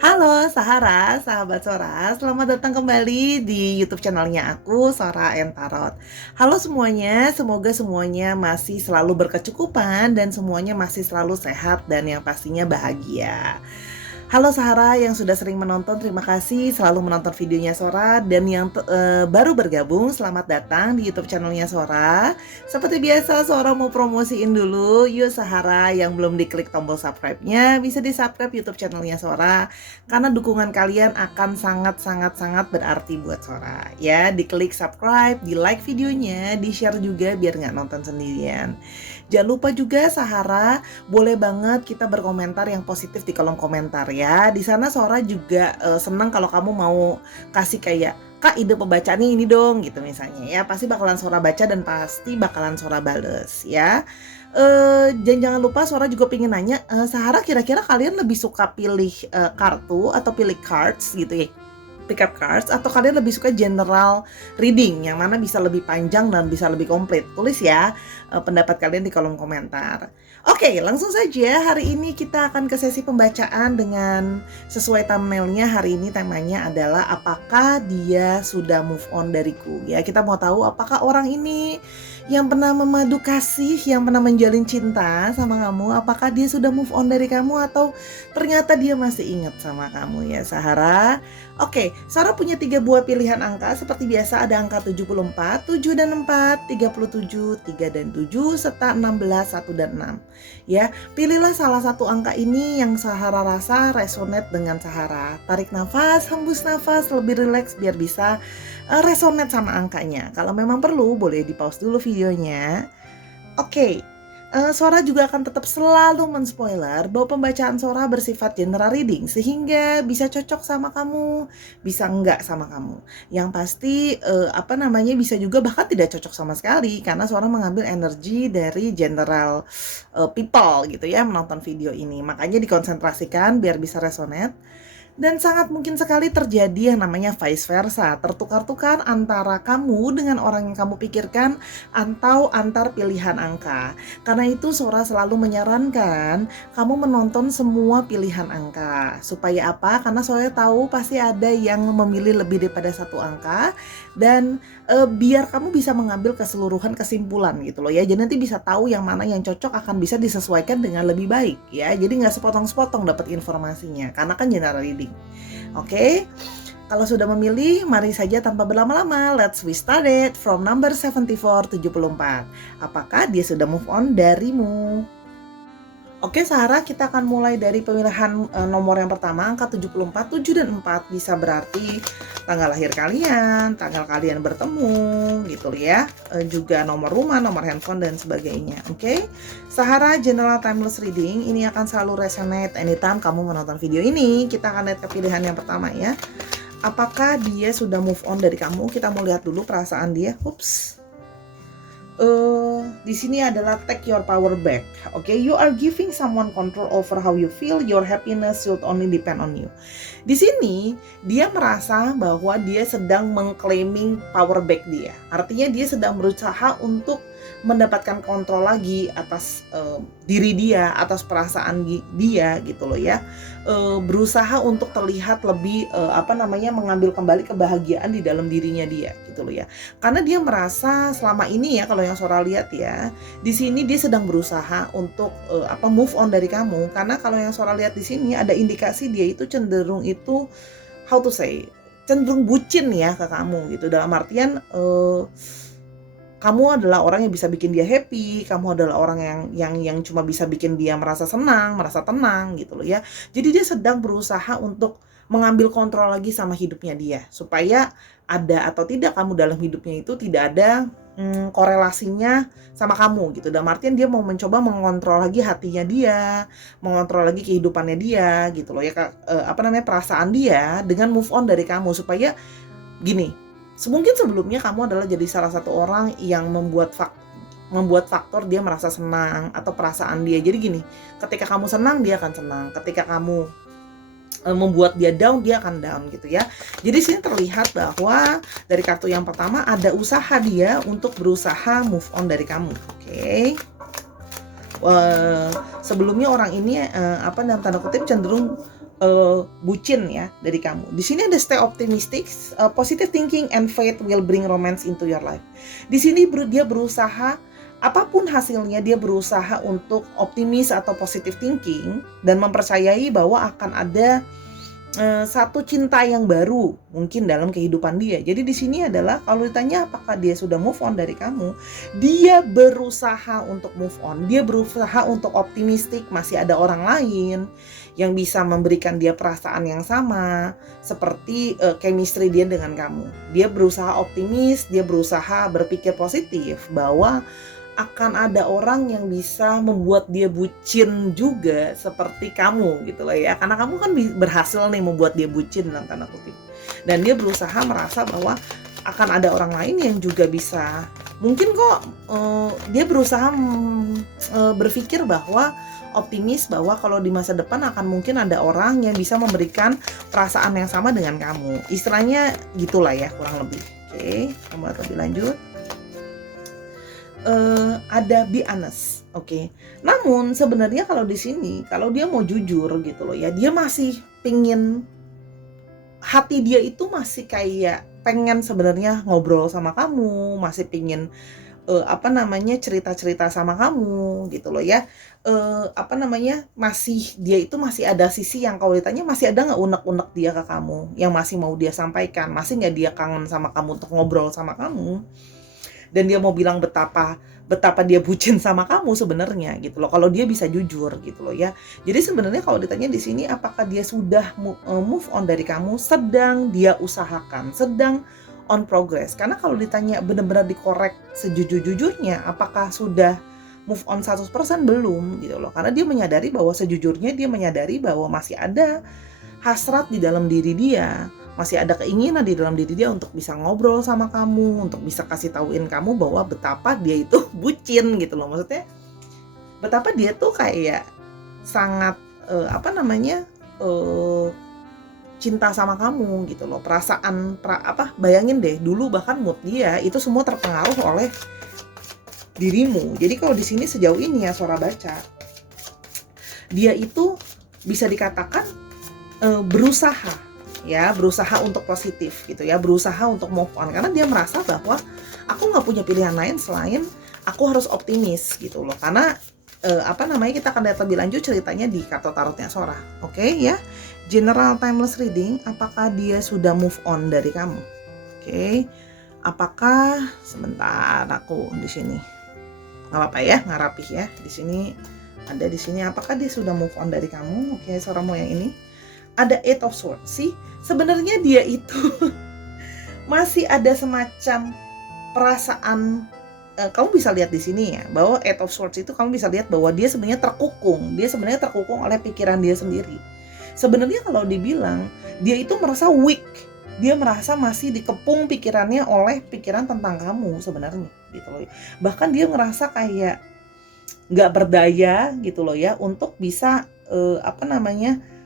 Halo Sahara, sahabat Sora, selamat datang kembali di YouTube channelnya aku, Sora and Tarot. Halo semuanya, semoga semuanya masih selalu berkecukupan dan semuanya masih selalu sehat dan yang pastinya bahagia. Halo Sahara yang sudah sering menonton, terima kasih selalu menonton videonya Sora. Dan yang baru bergabung, selamat datang di YouTube channelnya Sora. Seperti biasa, Sora mau promosiin dulu. Yuk Sahara yang belum diklik tombol subscribe-nya, bisa di-subscribe YouTube channelnya Sora. Karena dukungan kalian akan sangat-sangat-sangat berarti buat Sora. Ya, diklik subscribe, di-like videonya, di-share juga biar nggak nonton sendirian. Jangan lupa juga Sahara, boleh banget kita berkomentar yang positif di kolom komentar ya. Di sana Sora juga senang kalau kamu mau kasih kayak Kak ide pembacaannya ini dong gitu misalnya ya. Pasti bakalan Sora baca dan pasti bakalan Sora bales ya. Dan jangan lupa Sora juga pengen nanya, Sahara kira-kira kalian lebih suka pilih kartu atau pilih cards gitu ya? Pick up cards atau kalian lebih suka general reading yang mana bisa lebih panjang dan bisa lebih komplit? Tulis ya pendapat kalian di kolom komentar. Oke, langsung saja hari ini kita akan ke sesi pembacaan dengan sesuai thumbnailnya. Hari ini temanya adalah apakah dia sudah move on dariku ya. Kita mau tahu apakah orang ini yang pernah memadu kasih, yang pernah menjalin cinta sama kamu, apakah dia sudah move on dari kamu atau ternyata dia masih ingat sama kamu ya Sahara. Oke, Sarah punya 3 buah pilihan angka. Seperti biasa ada angka 74, 7 dan 4, 37, 3 dan 7, serta 16, 1 dan 6. Ya, pilihlah salah satu angka ini yang Sahara rasa resonate dengan Sahara. Tarik nafas, hembus nafas, lebih rileks biar bisa resonate sama angkanya. Kalau memang perlu, boleh di-pause dulu videonya. Oke. Sora juga akan tetap selalu men-spoiler bahwa pembacaan Sora bersifat general reading sehingga bisa cocok sama kamu, bisa enggak sama kamu. Yang pasti bisa juga bahkan tidak cocok sama sekali karena Sora mengambil energi dari general people gitu ya menonton video ini. Makanya dikonsentrasikan biar bisa resonate. Dan sangat mungkin sekali terjadi yang namanya vice versa, tertukar-tukar antara kamu dengan orang yang kamu pikirkan atau antar pilihan angka. Karena itu Sora selalu menyarankan kamu menonton semua pilihan angka. Supaya apa? Karena Sora tahu pasti ada yang memilih lebih daripada satu angka dan biar kamu bisa mengambil keseluruhan kesimpulan gitu loh ya. Jadi nanti bisa tahu yang mana yang cocok akan bisa disesuaikan dengan lebih baik ya. Jadi nggak sepotong-sepotong dapat informasinya karena kan general reading. Oke, kalau sudah memilih, mari saja tanpa berlama-lama, let's we start it from number 74, 74. Apakah dia sudah move on darimu? Oke Sarah, kita akan mulai dari pemilihan nomor yang pertama, angka 74, 7 dan 4 bisa berarti tanggal lahir kalian, tanggal kalian bertemu gitu ya, juga nomor rumah, nomor handphone dan sebagainya. Oke, Sahara General Timeless Reading ini akan selalu resonate anytime kamu menonton video ini. Kita akan lihat ke pilihan yang pertama ya. Apakah dia sudah move on dari kamu? Kita mau lihat dulu perasaan dia. Ups. Di sini adalah take your power back. Okay, you are giving someone control over how you feel. Your happiness should only depend on you. Di sini dia merasa bahwa dia sedang mengclaiming power back dia. Artinya dia sedang berusaha untuk mendapatkan kontrol lagi atas diri dia, atas perasaan dia gitu loh ya. Berusaha untuk terlihat lebih mengambil kembali kebahagiaan di dalam dirinya dia gitu loh ya. Karena dia merasa selama ini ya kalau yang Sora lihat ya, di sini dia sedang berusaha untuk move on dari kamu. Karena kalau yang Sora lihat di sini ada indikasi dia itu cenderung itu cenderung bucin ya ke kamu gitu. Dalam artian kamu adalah orang yang bisa bikin dia happy, kamu adalah orang yang cuma bisa bikin dia merasa senang, merasa tenang gitu loh ya. Jadi dia sedang berusaha untuk mengambil kontrol lagi sama hidupnya dia supaya ada atau tidak kamu dalam hidupnya itu tidak ada korelasinya sama kamu gitu. Dalam artian dia mau mencoba mengontrol lagi hatinya dia, mengontrol lagi kehidupannya dia gitu loh ya, perasaan dia dengan move on dari kamu supaya gini. Mungkin sebelumnya kamu adalah jadi salah satu orang yang membuat faktor dia merasa senang atau perasaan dia. Jadi gini, ketika kamu senang dia akan senang, ketika kamu membuat dia down, dia akan down gitu ya. Jadi sini terlihat bahwa dari kartu yang pertama ada usaha dia untuk berusaha move on dari kamu. Oke. Sebelumnya orang ini dalam tanda kutip cenderung bucin ya dari kamu. Di sini ada stay optimistic, positive thinking and faith will bring romance into your life. Di sini dia berusaha, apapun hasilnya dia berusaha untuk optimis atau positive thinking dan mempercayai bahwa akan ada satu cinta yang baru mungkin dalam kehidupan dia. Jadi di sini adalah kalau ditanya apakah dia sudah move on dari kamu, dia berusaha untuk move on. Dia berusaha untuk optimistik, masih ada orang lain yang bisa memberikan dia perasaan yang sama seperti chemistry dia dengan kamu. Dia berusaha optimis, dia berusaha berpikir positif bahwa akan ada orang yang bisa membuat dia bucin juga seperti kamu gitu loh ya. Karena kamu kan berhasil nih membuat dia bucin dalam tanda kutip. Dan dia berusaha merasa bahwa akan ada orang lain yang juga bisa, mungkin kok dia berusaha berpikir bahwa optimis bahwa kalau di masa depan akan mungkin ada orang yang bisa memberikan perasaan yang sama dengan kamu. Istilahnya gitulah ya kurang lebih. Oke, kita mulai lebih lanjut. Ada be honest, oke. Namun sebenarnya kalau di sini, kalau dia mau jujur gitu loh ya, dia masih pingin, hati dia itu masih kayak pengen sebenarnya ngobrol sama kamu, masih pingin cerita-cerita sama kamu gitu loh ya. Masih dia itu masih ada sisi yang kalau ditanya masih ada nggak unek-unek dia ke kamu, yang masih mau dia sampaikan, masih nggak dia kangen sama kamu untuk ngobrol sama kamu. Dan dia mau bilang betapa dia bucin sama kamu sebenarnya gitu loh, kalau dia bisa jujur gitu loh ya. Jadi sebenarnya kalau ditanya di sini apakah dia sudah move on dari kamu, sedang dia usahakan, sedang on progress. Karena kalau ditanya benar-benar dikorek sejujur-jujurnya apakah sudah move on 100% belum gitu loh. Karena dia menyadari bahwa sejujurnya dia menyadari bahwa masih ada hasrat di dalam diri dia, masih ada keinginan di dalam diri dia untuk bisa ngobrol sama kamu, untuk bisa kasih tauin kamu bahwa betapa dia itu bucin gitu loh. Maksudnya betapa dia tuh kayak sangat cinta sama kamu gitu loh. Bayangin deh dulu bahkan mood dia itu semua terpengaruh oleh dirimu. Jadi kalau di sini sejauh ini ya Sora baca, dia itu bisa dikatakan berusaha untuk positif gitu ya, berusaha untuk move on karena dia merasa bahwa aku nggak punya pilihan lain selain aku harus optimis gitu loh. Karena kita akan lihat lebih lanjut ceritanya di kartu tarotnya Sora. Oke ya, general timeless reading, apakah dia sudah move on dari kamu? Oke, apakah sebentar aku di sini nggak apa-apa ya, nggak rapih ya di sini. Ada di sini apakah dia sudah move on dari kamu? Oke, Sora mau yang ini. Ada Eight of Swords sih. Sebenarnya dia itu masih ada semacam perasaan, kamu bisa lihat di sini ya bahwa Eight of Swords itu kamu bisa lihat bahwa dia sebenarnya terkukung. Dia sebenarnya terkukung oleh pikiran dia sendiri. Sebenarnya kalau dibilang dia itu merasa weak. Dia merasa masih dikepung pikirannya oleh pikiran tentang kamu sebenarnya gitu loh. Bahkan dia ngerasa kayak nggak berdaya gitu loh ya untuk bisa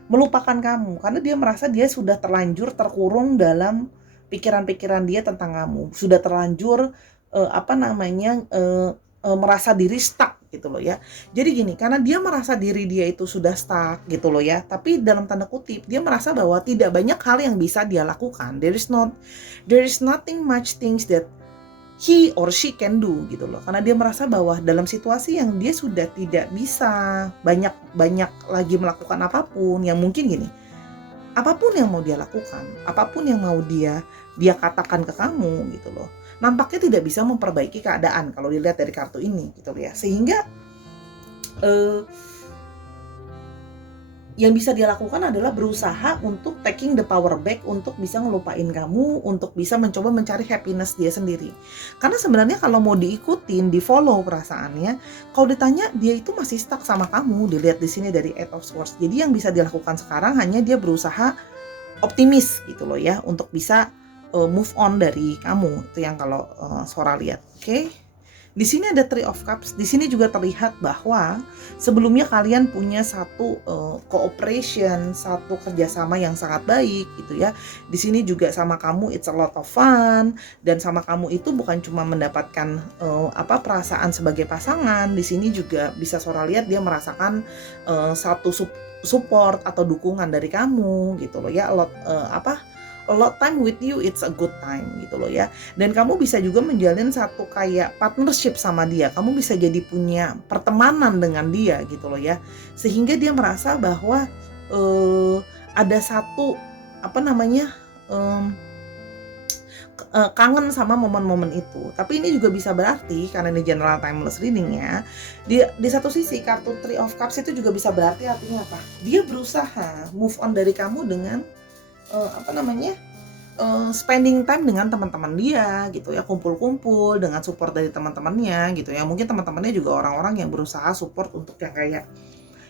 melupakan kamu, karena dia merasa dia sudah terlanjur terkurung dalam pikiran-pikiran dia tentang kamu, sudah terlanjur merasa diri stuck gitu loh ya. Jadi gini, karena dia merasa diri dia itu sudah stuck gitu loh ya, tapi dalam tanda kutip dia merasa bahwa tidak banyak hal yang bisa dia lakukan. There is nothing much things that he or she can do gitu loh. Karena dia merasa bahwa dalam situasi yang dia sudah tidak bisa banyak lagi melakukan apapun, yang mungkin gini, apapun yang mau dia lakukan, apapun yang mau dia katakan ke kamu gitu loh, nampaknya tidak bisa memperbaiki keadaan kalau dilihat dari kartu ini gitu loh ya. Sehingga yang bisa dia lakukan adalah berusaha untuk taking the power back, untuk bisa ngelupain kamu, untuk bisa mencoba mencari happiness dia sendiri. Karena sebenarnya kalau mau diikutin, di follow perasaannya, kalau ditanya dia itu masih stuck sama kamu, dilihat di sini dari Eight of Swords. Jadi yang bisa dilakukan sekarang hanya dia berusaha optimis gitu loh ya, untuk bisa move on dari kamu. Itu yang kalau Sora lihat. Oke. Di sini ada Three of Cups. Di sini juga terlihat bahwa sebelumnya kalian punya satu cooperation, satu kerjasama yang sangat baik gitu ya. Di sini juga sama kamu it's a lot of fun, dan sama kamu itu bukan cuma mendapatkan perasaan sebagai pasangan. Di sini juga bisa Sora lihat dia merasakan satu support atau dukungan dari kamu gitu loh ya. A lot time with you, it's a good time gitu loh ya. Dan kamu bisa juga menjalin satu kayak partnership sama dia. Kamu bisa jadi punya pertemanan dengan dia gitu loh ya. Sehingga dia merasa bahwa ada satu apa namanya kangen sama momen-momen itu. Tapi ini juga bisa berarti karena ini general timeless reading ya. Di satu sisi kartu Three of Cups itu juga bisa berarti artinya apa? Dia berusaha move on dari kamu dengan spending time dengan teman-teman dia gitu ya, kumpul-kumpul dengan support dari teman-temannya gitu ya. Mungkin teman-temannya juga orang-orang yang berusaha support untuk yang kayak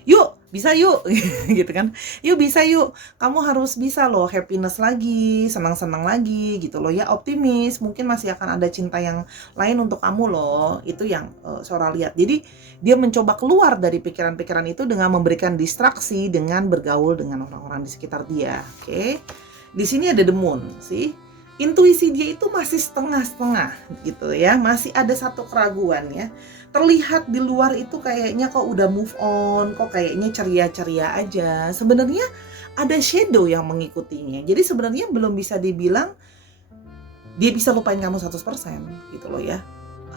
yuk bisa yuk gitu kan, yuk bisa yuk, kamu harus bisa loh, happiness lagi, senang-senang lagi gitu loh ya, optimis, mungkin masih akan ada cinta yang lain untuk kamu loh. Itu yang Sora lihat. Jadi dia mencoba keluar dari pikiran-pikiran itu dengan memberikan distraksi dengan bergaul dengan orang-orang di sekitar dia. Oke. Di sini ada the moon sih. Intuisi dia itu masih setengah-setengah gitu ya, masih ada satu keraguan ya. Terlihat di luar itu kayaknya kok udah move on, kok kayaknya ceria-ceria aja. Sebenarnya ada shadow yang mengikutinya. Jadi sebenarnya belum bisa dibilang dia bisa lupain kamu 100% gitu loh ya.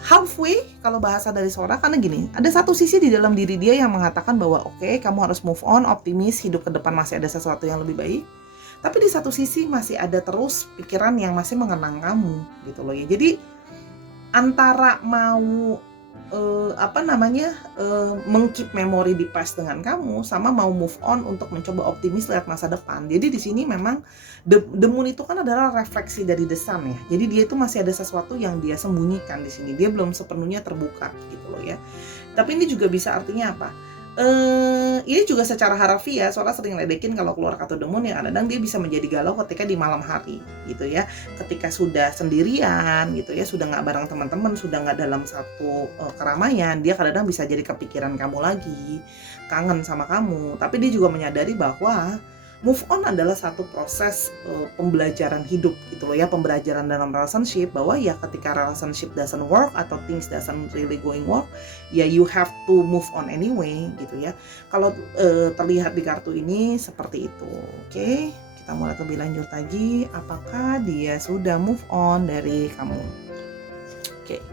Halfway kalau bahasa dari Sora, karena gini, ada satu sisi di dalam diri dia yang mengatakan bahwa oke, kamu harus move on, optimis, hidup ke depan masih ada sesuatu yang lebih baik. Tapi di satu sisi masih ada terus pikiran yang masih mengenang kamu gitu loh ya. Jadi antara mau mengkeep memori di past dengan kamu, sama mau move on untuk mencoba optimis lihat masa depan. Jadi di sini memang the moon itu kan adalah refleksi dari the sun ya. Jadi dia itu masih ada sesuatu yang dia sembunyikan di sini. Dia belum sepenuhnya terbuka gitu loh ya. Tapi ini juga bisa artinya apa? Ini juga secara harfiah, soalnya sering ledekin kalau keluar kartu the moon ya, kadang dia bisa menjadi galau ketika di malam hari gitu ya, ketika sudah sendirian gitu ya, sudah nggak bareng teman-teman, sudah nggak dalam satu keramaian, dia kadang bisa jadi kepikiran kamu lagi, kangen sama kamu. Tapi dia juga menyadari bahwa move on adalah satu proses pembelajaran hidup gitu loh ya, pembelajaran dalam relationship, bahwa ya ketika relationship doesn't work atau things doesn't really going work, ya you have to move on anyway gitu ya. Kalau terlihat di kartu ini seperti itu. Oke, kita mulai lebih lanjut lagi, apakah dia sudah move on dari kamu? Oke.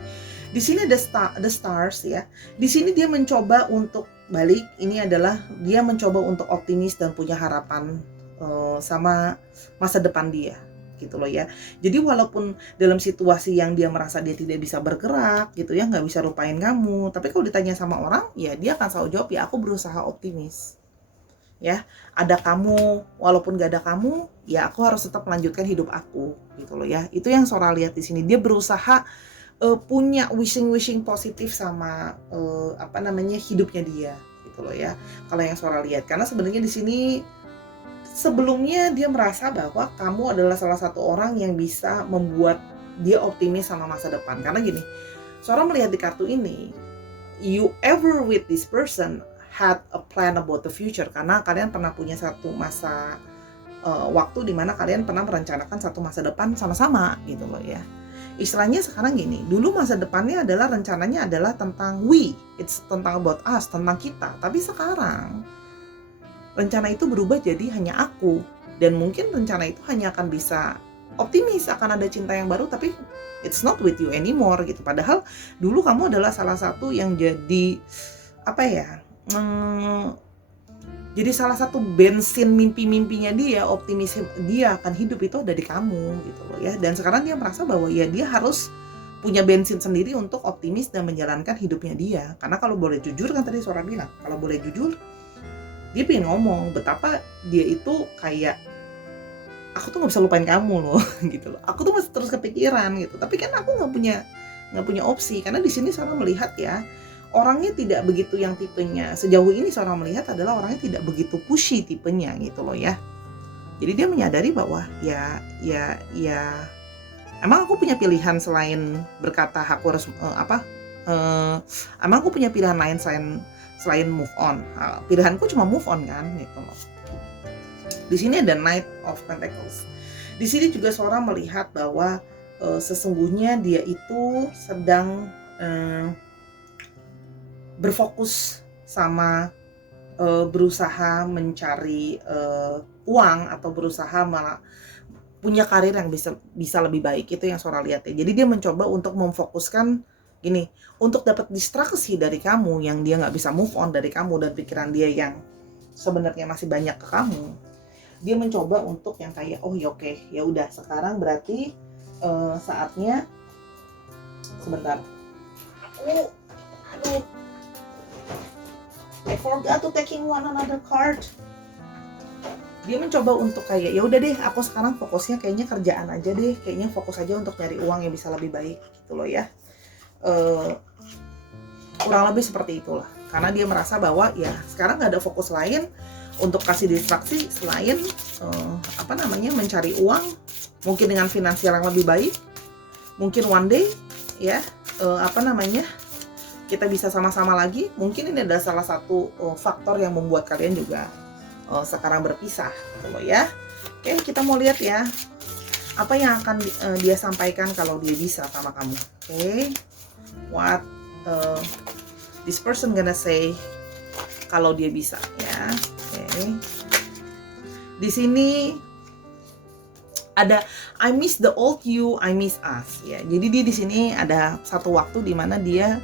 Di sini the stars ya. Di sini dia mencoba untuk balik. Ini adalah dia mencoba untuk optimis dan punya harapan sama masa depan dia gitu loh ya. Jadi walaupun dalam situasi yang dia merasa dia tidak bisa bergerak gitu ya, nggak bisa lupain kamu, tapi kalau ditanya sama orang ya dia akan selalu jawab, ya aku berusaha optimis ya, ada kamu, walaupun gak ada kamu ya aku harus tetap melanjutkan hidup aku gitu loh ya. Itu yang Sora lihat di sini. Dia berusaha punya wishing positif sama hidupnya dia gitu loh ya. Kalau yang Sora lihat, karena sebenarnya di sini sebelumnya dia merasa bahwa kamu adalah salah satu orang yang bisa membuat dia optimis sama masa depan. Karena gini, Sora melihat di kartu ini, you ever with this person had a plan about the future, karena kalian pernah punya satu masa waktu di mana kalian pernah merencanakan satu masa depan sama-sama gitu loh ya. Istilahnya sekarang gini, dulu masa depannya adalah rencananya adalah tentang it's tentang about us, tentang kita. Tapi sekarang rencana itu berubah jadi hanya aku, dan mungkin rencana itu hanya akan bisa optimis akan ada cinta yang baru, tapi it's not with you anymore gitu. Padahal dulu kamu adalah salah satu yang jadi jadi salah satu bensin mimpi-mimpinya dia, optimis dia akan hidup itu ada di kamu gitu loh ya. Dan sekarang dia merasa bahwa ya dia harus punya bensin sendiri untuk optimis dan menjalankan hidupnya dia. Karena kalau boleh jujur, kan tadi Sora bilang, kalau boleh jujur, dia pengen ngomong betapa dia itu kayak, aku tuh nggak bisa lupain kamu loh gitu loh. Aku tuh masih terus kepikiran gitu. Tapi kan aku nggak punya opsi, karena di sini Sora melihat ya, orangnya tidak begitu yang tipenya, sejauh ini Sora melihat adalah orangnya tidak begitu pushy tipenya gitu loh ya. Jadi dia menyadari bahwa ya emang aku punya pilihan selain berkata aku harus emang aku punya pilihan lain selain move on. Pilihanku cuma move on kan gitu loh. Di sini ada Knight of Pentacles. Di sini juga Sora melihat bahwa sesungguhnya dia itu sedang berfokus sama berusaha mencari uang atau berusaha punya karir yang bisa lebih baik, itu yang Sora lihat ya. Jadi dia mencoba untuk memfokuskan gini, untuk dapat distraksi dari kamu yang dia nggak bisa move on dari kamu dan pikiran dia yang sebenarnya masih banyak ke kamu. Dia mencoba untuk yang kayak oh ya oke, ya udah sekarang berarti saatnya sebentar. Aduh, I forgot to taking one another card. Dia mencoba untuk kayak ya udah deh, aku sekarang fokusnya kayaknya kerjaan aja deh, kayaknya fokus aja untuk nyari uang yang bisa lebih baik gitu loh ya. Kurang lebih seperti itulah, karena dia merasa bahwa ya sekarang nggak ada fokus lain untuk kasih distraksi selain mencari uang, mungkin dengan finansial yang lebih baik, mungkin one day ya kita bisa sama-sama lagi. Mungkin ini adalah salah satu faktor yang membuat kalian juga sekarang berpisah gitu loh ya. Oke, kita mau lihat ya apa yang akan dia sampaikan kalau dia bisa sama kamu. Oke, what this person gonna say kalau dia bisa ya. Oke, di sini ada I miss the old you, I miss us ya. Jadi dia di sini ada satu waktu di mana dia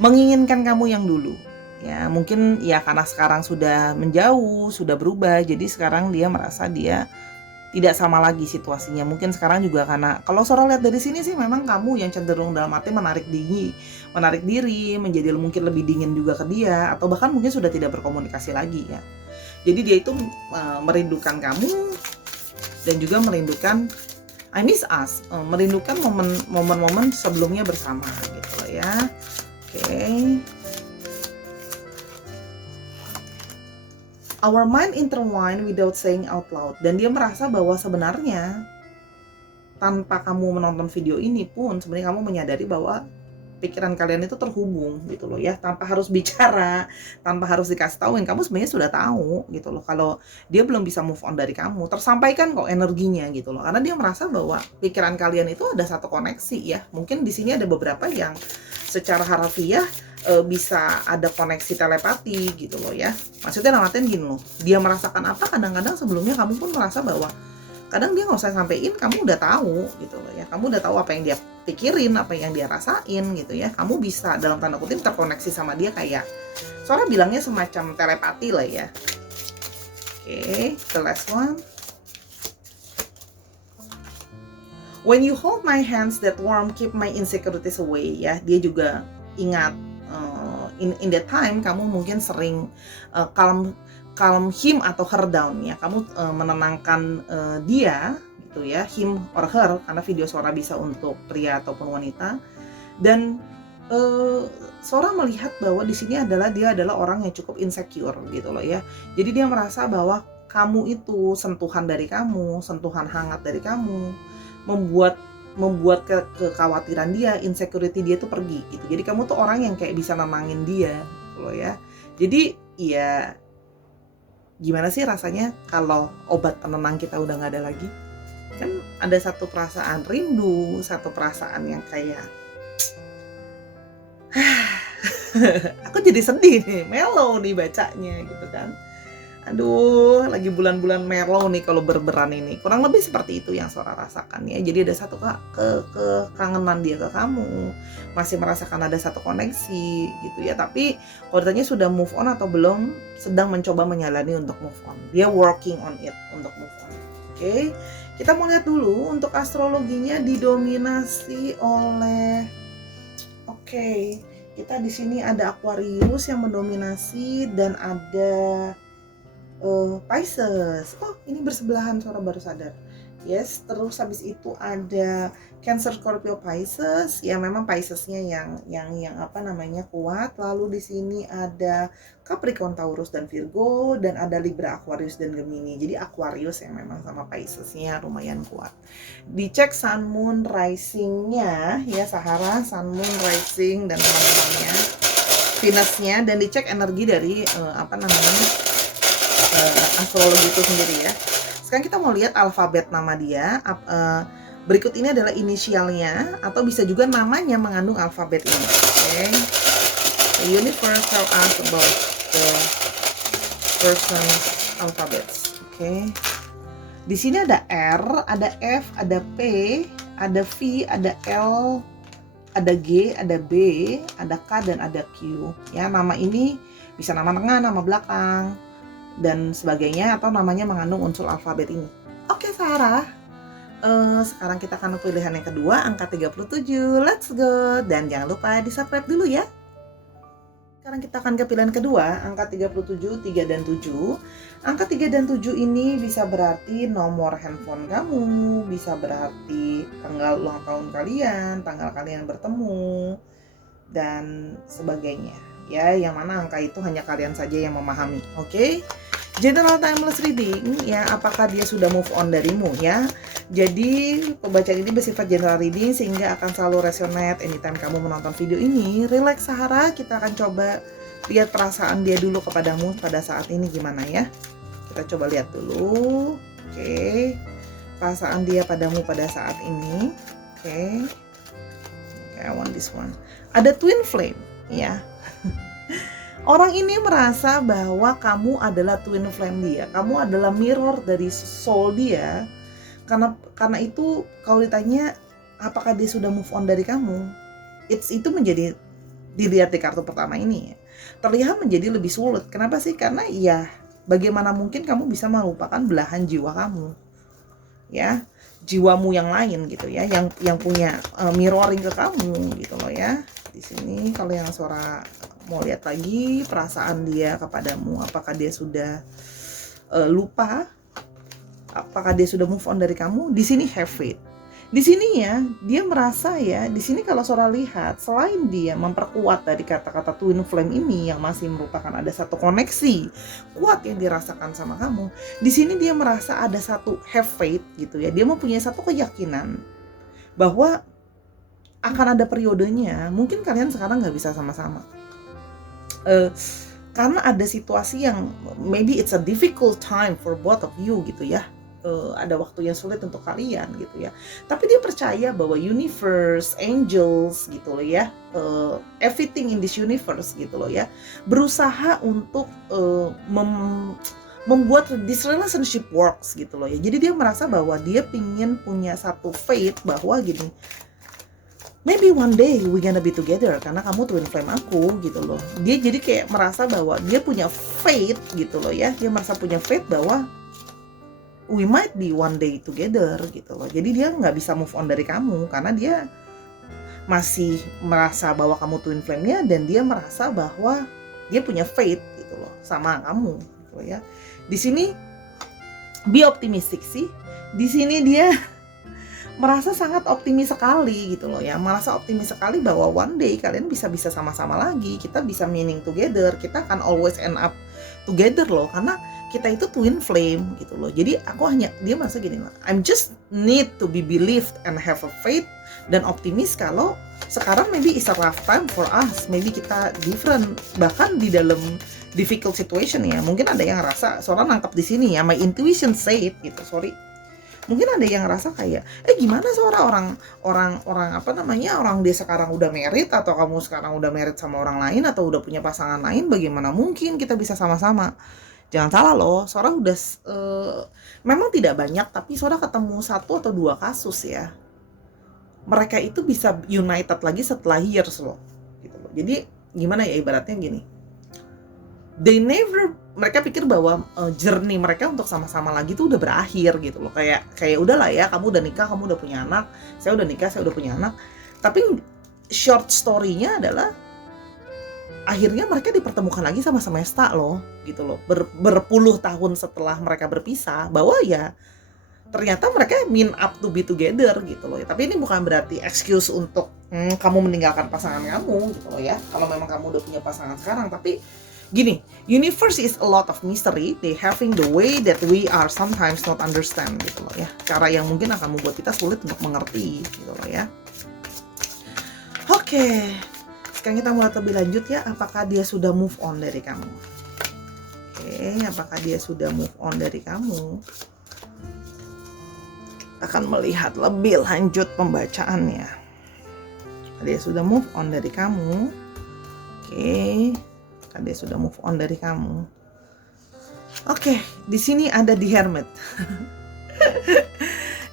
menginginkan kamu yang dulu. Ya, mungkin ya karena sekarang sudah menjauh, sudah berubah. Jadi sekarang dia merasa dia tidak sama lagi situasinya. Mungkin sekarang juga karena kalau Sora lihat dari sini sih memang kamu yang cenderung dalam arti menarik diri, menjadi mungkin lebih dingin juga ke dia, atau bahkan mungkin sudah tidak berkomunikasi lagi ya. Jadi dia itu merindukan kamu dan juga merindukan I miss us, merindukan momen-momen sebelumnya bersama gitu loh ya. Oke. Our mind intertwine without saying out loud. Dan dia merasa bahwa sebenarnya tanpa kamu menonton video ini pun sebenarnya kamu menyadari bahwa pikiran kalian itu terhubung gitu loh ya, tanpa harus bicara, tanpa harus dikasih tahuin, kamu sebenarnya sudah tahu gitu loh kalau dia belum bisa move on dari kamu. Tersampaikan kok energinya gitu loh, karena dia merasa bahwa pikiran kalian itu ada satu koneksi ya. Mungkin di sini ada beberapa yang secara harfiah bisa ada koneksi telepati gitu loh ya. Maksudnya namatin gini loh, dia merasakan apa kadang-kadang sebelumnya kamu pun merasa bahwa kadang dia nggak usah sampein, kamu udah tahu gitu loh ya. Kamu udah tahu apa yang dia pikirin, apa yang dia rasain gitu ya. Kamu bisa dalam tanda kutip terkoneksi sama dia, kayak Sora bilangnya semacam telepati lah ya. Oke, the last one. When you hold my hands that warm, keep my insecurities away ya. Dia juga ingat in that time kamu mungkin sering calm him atau her down ya. Kamu menenangkan dia gitu ya, him or her, karena video Sora bisa untuk pria ataupun wanita. Dan Sora melihat bahwa di sini dia adalah orang yang cukup insecure gitu loh ya. Jadi dia merasa bahwa kamu itu, sentuhan dari kamu, sentuhan hangat dari kamu membuat kekhawatiran dia, insecurity dia tuh pergi gitu. Jadi kamu tuh orang yang kayak bisa nenangin dia gitu loh ya. Jadi ya gimana sih rasanya kalau obat penenang kita udah gak ada lagi? Kan ada satu perasaan rindu, satu perasaan yang kayak aku jadi sedih nih, mellow nih bacanya gitu kan. Aduh, lagi bulan-bulan mellow nih kalau berberan ini. Kurang lebih seperti itu yang Sora rasakan ya. Jadi ada satu kekangenan dia ke kamu, masih merasakan ada satu koneksi gitu ya. Tapi kalau ditanya sudah move on atau belum, sedang mencoba menyalani untuk move on. Dia working on it untuk move on. Oke, kita mau lihat dulu untuk astrologinya didominasi oleh kita di sini ada Aquarius yang mendominasi dan ada Pisces. Oh, ini bersebelahan, Sora baru sadar. Yes, terus habis itu ada Cancer, Scorpio, Pisces. Ya memang Piscesnya yang kuat. Lalu di sini ada Capricorn, Taurus dan Virgo, dan ada Libra, Aquarius dan Gemini. Jadi Aquarius yang memang sama Piscesnya lumayan kuat. Dicek Sun, Moon, Rising-nya ya, Sahara, Sun, Moon, Rising dan teman-temannya, Venus-nya, dan dicek energi dari astrologi itu sendiri ya. Sekarang kita mau lihat alfabet nama dia. Berikut ini adalah inisialnya atau bisa juga namanya mengandung alfabet ini. The universe tell us about the person's alphabets. Oke. Di sini ada R, ada F, ada P, ada V, ada L, ada G, ada B, ada K, dan ada Q. Ya, nama ini bisa nama tengah, nama belakang, dan sebagainya, atau namanya mengandung unsur alfabet ini. Oke, Sarah. Sekarang kita akan pilihan yang kedua, angka 37. Let's go. Dan jangan lupa di-subscribe dulu ya. Sekarang kita akan ke pilihan kedua, angka 37, 3, dan 7. Angka 3 dan 7 ini bisa berarti nomor handphone kamu, bisa berarti tanggal ulang tahun kalian, tanggal kalian bertemu, dan sebagainya. Ya, yang mana angka itu hanya kalian saja yang memahami. Oke? General timeless reading, ya, apakah dia sudah move on darimu, ya. Jadi pembacaan ini bersifat general reading sehingga akan selalu resonate anytime kamu menonton video ini. Relax, Sahara, kita akan coba lihat perasaan dia dulu kepadamu pada saat ini gimana ya. Kita coba lihat dulu. Oke. Perasaan dia padamu pada saat ini. Oke. I want this one. Ada twin flame, ya. Orang ini merasa bahwa kamu adalah twin flame dia, kamu adalah mirror dari soul dia. Karena itu kalau ditanya apakah dia sudah move on dari kamu, itu menjadi dilihat di kartu pertama ini ya, terlihat menjadi lebih sulit. Kenapa sih? Karena ya bagaimana mungkin kamu bisa melupakan belahan jiwa kamu, ya, jiwamu yang lain gitu ya, yang punya mirroring ke kamu gitu loh ya. Di sini kalau yang suara mau lihat lagi perasaan dia kepadamu, apakah dia sudah lupa, apakah dia sudah move on dari kamu. Di sini have faith. Di sini ya, dia merasa ya, di sini kalau Sora lihat, selain dia memperkuat dari kata-kata twin flame ini yang masih merupakan ada satu koneksi kuat yang dirasakan sama kamu, di sini dia merasa ada satu have faith gitu ya. Dia mempunyai satu keyakinan bahwa akan ada periodenya, mungkin kalian sekarang nggak bisa sama-sama. Karena ada situasi yang maybe it's a difficult time for both of you gitu ya. Ada waktu yang sulit untuk kalian gitu ya. Tapi dia percaya bahwa universe, angels gitu loh ya, everything in this universe gitu loh ya, berusaha untuk membuat this relationship works gitu loh ya. Jadi dia merasa bahwa dia pingin punya satu faith bahwa gini, maybe one day we gonna be together karena kamu twin flame aku gitu loh. Dia jadi kayak merasa bahwa dia punya faith gitu loh ya. Dia merasa punya faith bahwa we might be one day together gitu loh. Jadi dia nggak bisa move on dari kamu karena dia masih merasa bahwa kamu twin flame-nya, dan dia merasa bahwa dia punya faith gitu loh sama kamu gitu loh ya. Di sini be optimistic sih. Di sini dia merasa sangat optimis sekali gitu loh ya, merasa optimis sekali bahwa one day kalian bisa sama-sama lagi, kita bisa meaning together, kita akan always end up together loh, karena kita itu twin flame gitu loh. Jadi dia merasa gini loh, I'm just need to be believed and have a faith dan optimis kalau sekarang maybe is a rough time for us, maybe kita different, bahkan di dalam difficult situation ya. Mungkin ada yang ngerasa, Sora nangkep di sini ya, my intuition say it gitu, sorry. Mungkin ada yang ngerasa kayak, gimana seorang orang dia sekarang udah married, atau kamu sekarang udah married sama orang lain, atau udah punya pasangan lain, bagaimana mungkin kita bisa sama-sama? Jangan salah loh, Sora udah memang tidak banyak, tapi Sora ketemu 1 atau 2 kasus ya. Mereka itu bisa united lagi setelah years loh, gitu loh. Jadi gimana ya, ibaratnya gini, mereka pikir bahwa journey mereka untuk sama-sama lagi tuh udah berakhir gitu loh. Kayak udahlah ya, kamu udah nikah, kamu udah punya anak, saya udah nikah, saya udah punya anak. Tapi short story-nya adalah akhirnya mereka dipertemukan lagi sama semesta loh, gitu loh. Berpuluh tahun setelah mereka berpisah, bahwa ya ternyata mereka mean up to be together gitu loh. Tapi ini bukan berarti excuse untuk kamu meninggalkan pasangan kamu gitu loh ya, kalau memang kamu udah punya pasangan sekarang. Tapi gini, universe is a lot of mystery. They having the way that we are sometimes not understand gitu loh ya. Cara yang mungkin akan membuat kita sulit untuk mengerti gitu loh ya. Oke, sekarang kita mulai lebih lanjut ya. Apakah dia sudah move on dari kamu? Oke, apakah dia sudah move on dari kamu? Akan melihat lebih lanjut pembacaannya. Dia sudah move on dari kamu. Oke. Dia sudah move on dari kamu. Oke, di sini ada The Hermit.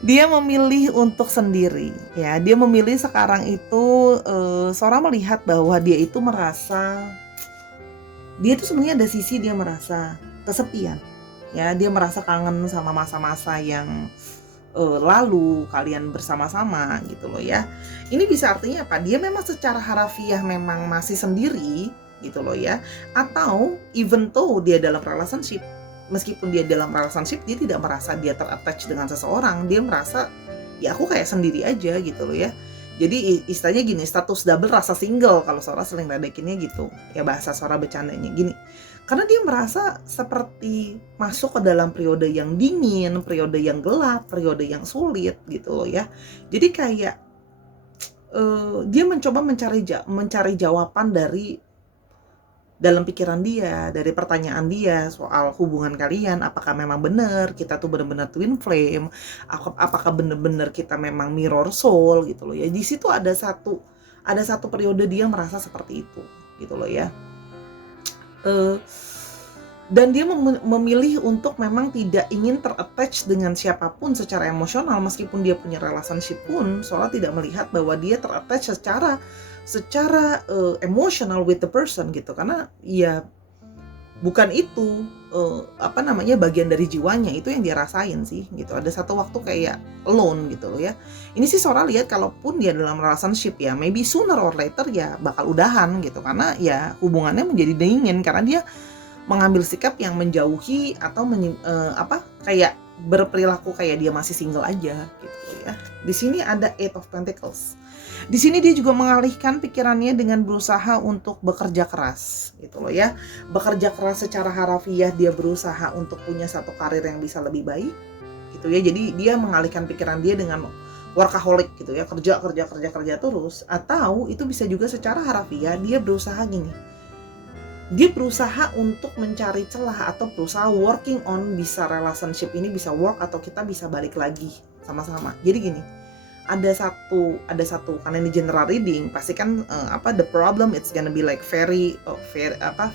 Dia memilih untuk sendiri, ya. Dia memilih sekarang itu, Sora melihat bahwa dia itu merasa, dia itu sebenarnya ada sisi dia merasa kesepian, ya. Dia merasa kangen sama masa-masa yang lalu kalian bersama-sama gitu loh ya. Ini bisa artinya apa? Dia memang secara harafiah memang masih sendiri gitu loh ya. Atau even though dia dalam relationship, meskipun dia dalam relationship dia tidak merasa dia ter-attach dengan seseorang, dia merasa ya aku kayak sendiri aja gitu loh ya. Jadi istilahnya gini, status double rasa single kalau Sora sering ledekinnya gitu. Ya bahasa Sora bercandanya gini. Karena dia merasa seperti masuk ke dalam periode yang dingin, periode yang gelap, periode yang sulit gitu loh ya. Jadi kayak dia mencoba mencari jawaban dari dalam pikiran dia, dari pertanyaan dia soal hubungan kalian, apakah memang benar kita tuh benar-benar twin flame, apakah benar-benar kita memang mirror soul gitu loh ya. Di situ ada satu periode dia merasa seperti itu gitu loh ya. Dan dia memilih untuk memang tidak ingin ter-attach dengan siapapun secara emosional, meskipun dia punya relationship pun Sora tidak melihat bahwa dia ter-attach secara emotional with the person gitu, karena ya bukan itu bagian dari jiwanya, itu yang dia rasain sih gitu. Ada satu waktu kayak alone gitu loh ya. Ini sih Sora lihat kalaupun dia dalam relationship ya maybe sooner or later ya bakal udahan gitu, karena ya hubungannya menjadi dingin karena dia mengambil sikap yang menjauhi atau kayak berperilaku kayak dia masih single aja gitu ya. Di sini ada Eight of Pentacles. Di sini dia juga mengalihkan pikirannya dengan berusaha untuk bekerja keras gitu loh ya. Bekerja keras secara harafiah, dia berusaha untuk punya satu karir yang bisa lebih baik gitu ya. Jadi dia mengalihkan pikiran dia dengan workaholic gitu ya, kerja terus. Atau itu bisa juga secara harafiah dia berusaha gini, dia berusaha untuk mencari celah atau berusaha working on bisa relationship ini bisa work atau kita bisa balik lagi sama-sama. Jadi gini, ada satu karena ini general reading, pasti kan the problem it's gonna be like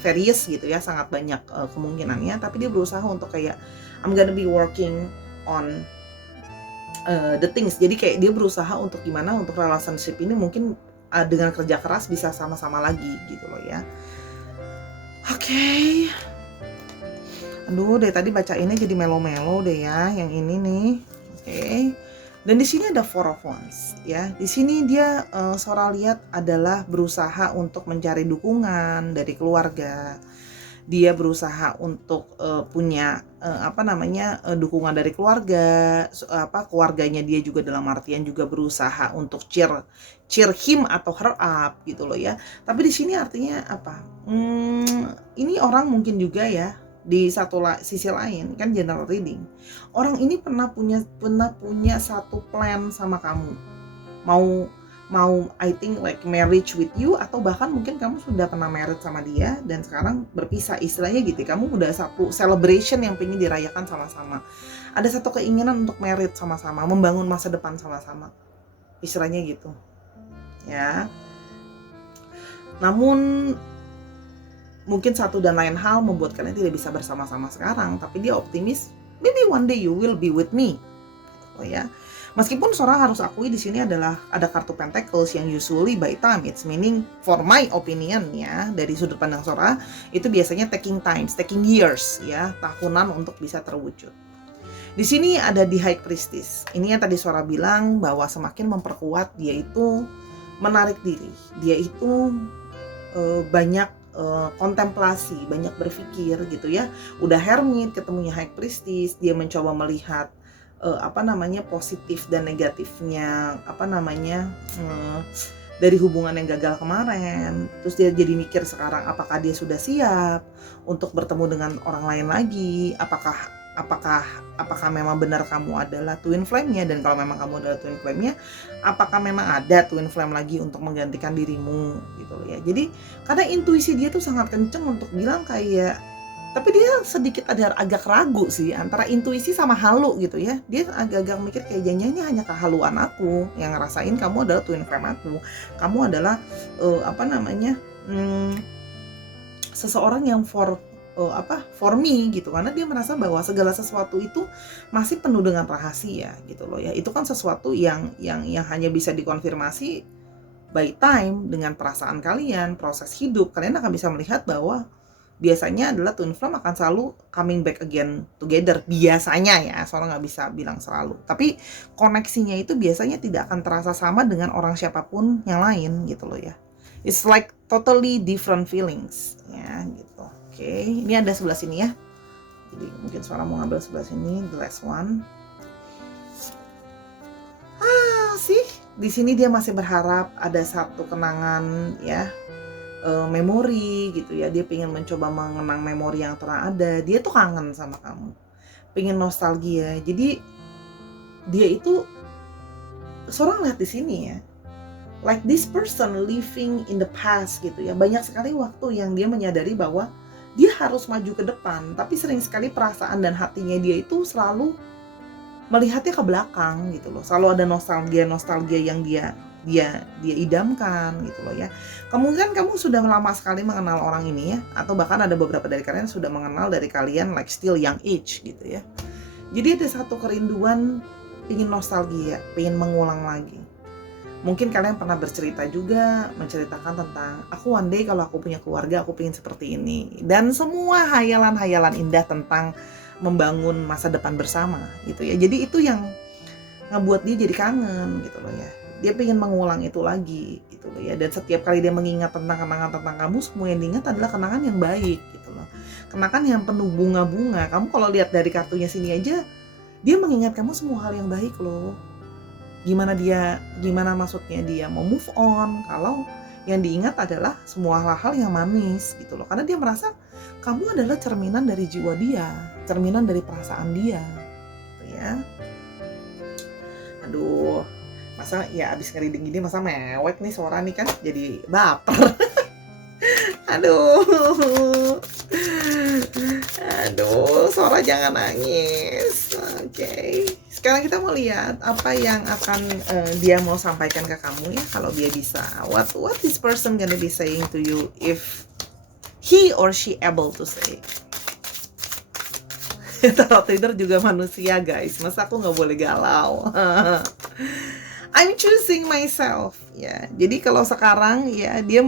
various gitu ya, sangat banyak kemungkinannya, tapi dia berusaha untuk kayak I'm gonna be working on the things. Jadi kayak dia berusaha untuk gimana untuk relationship ini mungkin dengan kerja keras bisa sama-sama lagi gitu loh ya. Oke. Aduh, dari tadi baca ini jadi melo-melo deh ya, yang ini nih. Oke. Dan di sini ada Four of Wands ya. Di sini dia Sora lihat adalah berusaha untuk mencari dukungan dari keluarga. Dia berusaha untuk punya dukungan dari keluarga, keluarganya dia juga dalam artian juga berusaha untuk cheer him atau her up gitu loh ya. Tapi di sini artinya apa? Ini orang mungkin juga ya, di sisi lain kan general reading. Orang ini pernah punya satu plan sama kamu. Mau I think like marriage with you, atau bahkan mungkin kamu sudah pernah married sama dia dan sekarang berpisah, istilahnya gitu. Kamu udah satu celebration yang pengen dirayakan sama-sama. Ada satu keinginan untuk married sama-sama, membangun masa depan sama-sama. Istilahnya gitu. Ya. Namun mungkin satu dan lain hal membuat kalian tidak bisa bersama-sama sekarang, tapi dia optimis, maybe one day you will be with me. Oh ya. Meskipun Sora harus akui di sini adalah ada kartu Pentacles yang usually by time, it's meaning for my opinion ya, dari sudut pandang Sora itu biasanya taking years ya, tahunan untuk bisa terwujud. Di sini ada di High Priestess. Ini yang tadi Sora bilang bahwa semakin memperkuat dia itu menarik diri, dia itu banyak kontemplasi, banyak berpikir gitu ya. Udah Hermit ketemunya High Priestess, dia mencoba melihat positif dan negatifnya dari hubungan yang gagal kemarin. Terus dia jadi mikir sekarang apakah dia sudah siap untuk bertemu dengan orang lain lagi, apakah memang benar kamu adalah twin flame-nya, dan kalau memang kamu adalah twin flame-nya, apakah memang ada twin flame lagi untuk menggantikan dirimu gitu loh ya. Jadi karena intuisi dia tuh sangat kenceng untuk bilang kayak, tapi dia sedikit agak ragu sih antara intuisi sama halu gitu ya. Dia agak-agak mikir kayak jangan-jangan hanya kehaluan aku yang ngerasain kamu adalah twin flame aku. Kamu adalah seseorang yang for me gitu, karena dia merasa bahwa segala sesuatu itu masih penuh dengan rahasia gitu loh ya. Itu kan sesuatu yang hanya bisa dikonfirmasi by time dengan perasaan kalian, proses hidup. Kalian akan bisa melihat bahwa biasanya adalah twin flame akan selalu coming back again together, biasanya ya, soalnya nggak bisa bilang selalu, tapi koneksinya itu biasanya tidak akan terasa sama dengan orang siapapun yang lain gitu loh ya. It's like totally different feelings ya gitu. Oke, ini ada sebelah sini ya, jadi mungkin suara mau ngambil sebelah sini, the last one. Sih di sini dia masih berharap ada satu kenangan ya, memori gitu ya. Dia pengen mencoba mengenang memori yang pernah ada. Dia tuh kangen sama kamu, pengen nostalgia. Jadi dia itu, seorang lihat di sini ya, like this person living in the past gitu ya. Banyak sekali waktu yang dia menyadari bahwa dia harus maju ke depan, tapi sering sekali perasaan dan hatinya dia itu selalu melihatnya ke belakang gitu loh. Selalu ada nostalgia yang dia idamkan gitu loh ya. Kemungkinan kamu sudah lama sekali mengenal orang ini ya, atau bahkan ada beberapa dari kalian sudah mengenal dari kalian like still young age gitu ya. Jadi ada satu kerinduan, ingin nostalgia, ingin mengulang lagi. Mungkin kalian pernah bercerita juga, menceritakan tentang aku one day kalau aku punya keluarga aku pengen seperti ini, dan semua hayalan-hayalan indah tentang membangun masa depan bersama gitu ya. Jadi itu yang ngebuat dia jadi kangen gitu loh ya. Dia pengen mengulang itu lagi gitu loh ya. Dan setiap kali dia mengingat tentang kenangan tentang kamu, semua yang diingat adalah kenangan yang baik gitu loh. Kenangan yang penuh bunga-bunga. Kamu kalau lihat dari kartunya sini aja, dia mengingat kamu semua hal yang baik loh. Gimana maksudnya dia mau move on kalau yang diingat adalah semua hal-hal yang manis gitu loh. Karena dia merasa kamu adalah cerminan dari jiwa dia, cerminan dari perasaan dia gitu ya. Aduh, masa ya abis ngereading gini masa mewek nih suara nih kan, jadi baper. Aduh, suara jangan nangis. Oke. Sekarang kita mau lihat apa yang akan dia mau sampaikan ke kamu ya, kalau dia bisa. What this person gonna be saying to you if he or she able to say. Tarot reader juga manusia guys, masa aku nggak boleh galau. I'm choosing myself ya. Jadi kalau sekarang ya dia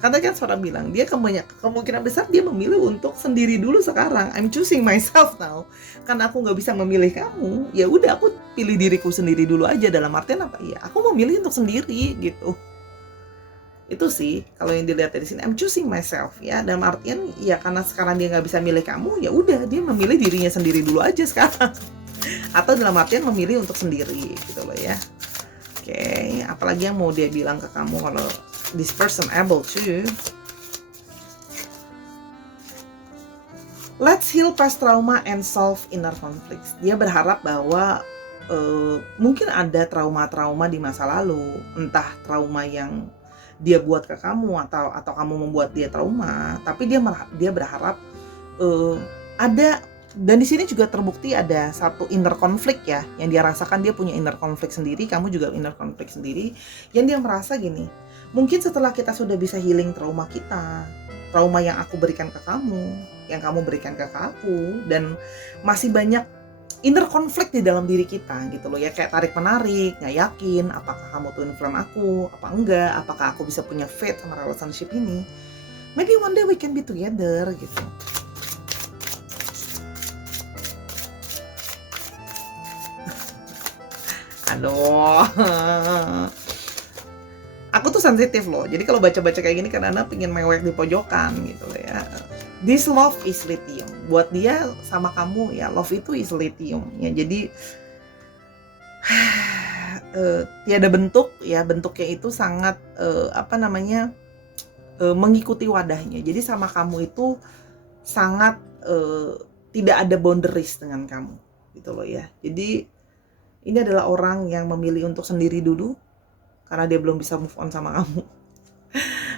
kata kan suara bilang dia kemungkinan besar dia memilih untuk sendiri dulu sekarang. I'm choosing myself now. Karena aku nggak bisa memilih kamu, ya udah aku pilih diriku sendiri dulu aja. Dalam artian apa ya? Aku memilih untuk sendiri gitu. Itu sih kalau yang dilihat dari sini, I'm choosing myself ya. Dalam artian ya karena sekarang dia nggak bisa milih kamu, ya udah dia memilih dirinya sendiri dulu aja sekarang. Atau dalam artian memilih untuk sendiri gitu loh ya. Oke, apalagi yang mau dia bilang ke kamu kalau this person able to. Let's heal past trauma and solve inner conflicts. Dia berharap bahwa mungkin ada trauma-trauma di masa lalu, entah trauma yang dia buat ke kamu atau kamu membuat dia trauma, tapi dia berharap ada. Dan di sini juga terbukti ada satu inner conflict ya, yang dia rasakan. Dia punya inner conflict sendiri, kamu juga inner conflict sendiri, yang dia merasa gini, mungkin setelah kita sudah bisa healing trauma kita, trauma yang aku berikan ke kamu, yang kamu berikan ke aku, dan masih banyak inner conflict di dalam diri kita gitu loh ya, kayak tarik menarik, nggak yakin apakah kamu twin flame aku apa enggak, apakah aku bisa punya faith sama relationship ini, maybe one day we can be together gitu. Aduh, aku tuh sensitif loh, jadi kalau baca-baca kayak gini kadang-kadang pengen mewek di pojokan gitu loh ya. This love is lithium. Buat dia sama kamu ya, love itu is lithium ya. Jadi tiada bentuk ya, bentuknya itu sangat mengikuti wadahnya. Jadi sama kamu itu sangat tidak ada boundaries dengan kamu gitu loh ya. Jadi ini adalah orang yang memilih untuk sendiri dulu karena dia belum bisa move on sama kamu.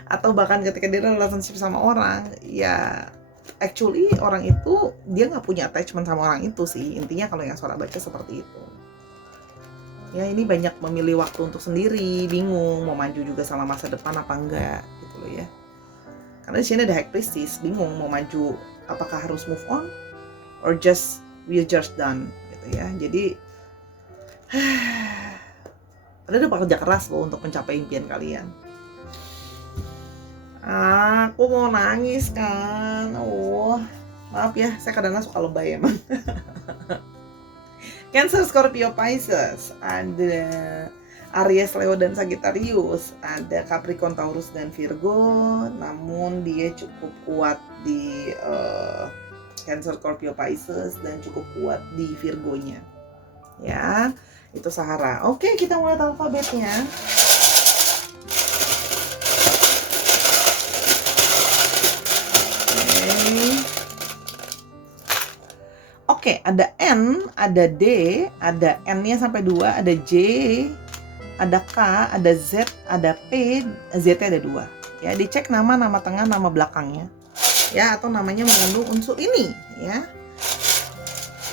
Atau bahkan ketika dia relationship sama orang, ya actually orang itu dia nggak punya attachment sama orang itu sih. Intinya kalau yang suara baca seperti itu. Ya ini banyak memilih waktu untuk sendiri, bingung mau maju juga sama masa depan apa enggak gitu loh ya. Karena di sini ada High Priestess, bingung mau maju, apakah harus move on or we're just done gitu ya. Jadi Anda udah bekerja keras loh untuk mencapai impian kalian. Aku mau nangis kan. Maaf ya, saya kadang-kadang suka lebay emang. Cancer, Scorpio, Pisces, ada Aries, Leo, dan Sagittarius, ada Capricorn, Taurus, dan Virgo. Namun dia cukup kuat di Cancer, Scorpio, Pisces, dan cukup kuat di Virgonya. Ya, itu Sahara. Oke, kita mulai alfabetnya. Oke, ada N, ada D, ada N-nya sampai 2, ada J, ada K, ada Z, ada P, Z-nya ada 2. Ya, dicek nama tengah, nama belakangnya. Ya, atau namanya mengandung unsur ini, ya.